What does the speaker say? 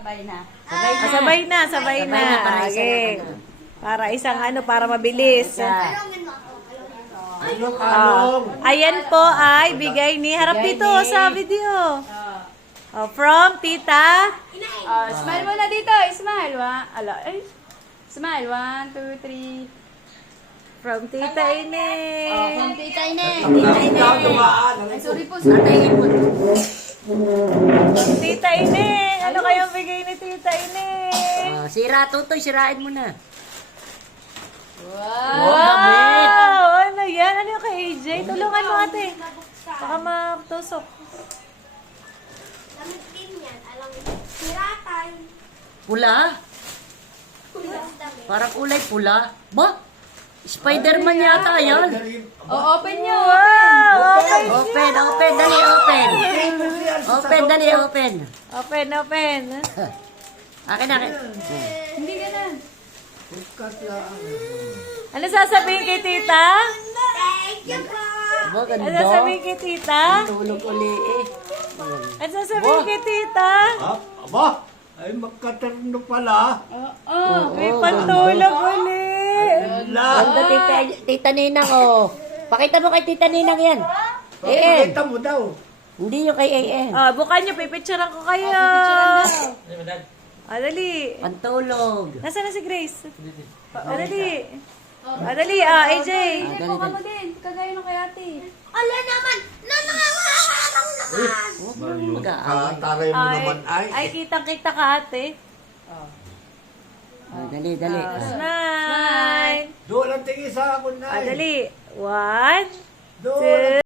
Sabay na. Sabay na. Sabay na, para isa Okay. na, ano. Para isang para mabilis. Ayan po ay bigay ni harap dito sa video. From Tita. Smile muna dito. Smile. Smile. 1, 2, 3. From Tita Ine. From Tita Ine. Ay, sorry po. Tatay po. From Tita Ine. Ano kayong bigay ni Tita Ine? Sira, Tutoy, sirain mo na. Wow! Ano yan? Ano yung kay AJ? Tulungan mo ate. Baka matusok. Damit din yan. Alam mo, siratan. Pula? Parang kulay pula. Ba? Spider-Man yata yan. Open nyo. Open, dali, open. Open, dali, open. Open. Akin. Hindi ka na. Ano sasabihin kay Tita? Thank you po. Ba, Ano ganda. sasabihin kay Tita? Tulog uli eh. Ano sasabihin kay Tita? Aba, ay magkatarno pala. May pantulog ulit. Ganda, tita Ninang, oh. Pakita mo kay Tita Ninang yan. AN. Pakita mo daw. Hindi yung kay AN. Bukan niyo, pipicturean ko kayo. Dali. Pantulog. Nasaan na si Grace? Dali. Dali, AJ. Hindi po ka mo din. Kagaya ng kay ate. Ala naman. Nanangawarang naman. Huwag mo mag-aaway. Taray mo naman ay. Ay, kitang-kita ka ate. Dali. Smile. Doon lang tingin sa akin na. Dali. 1, Doon. 2,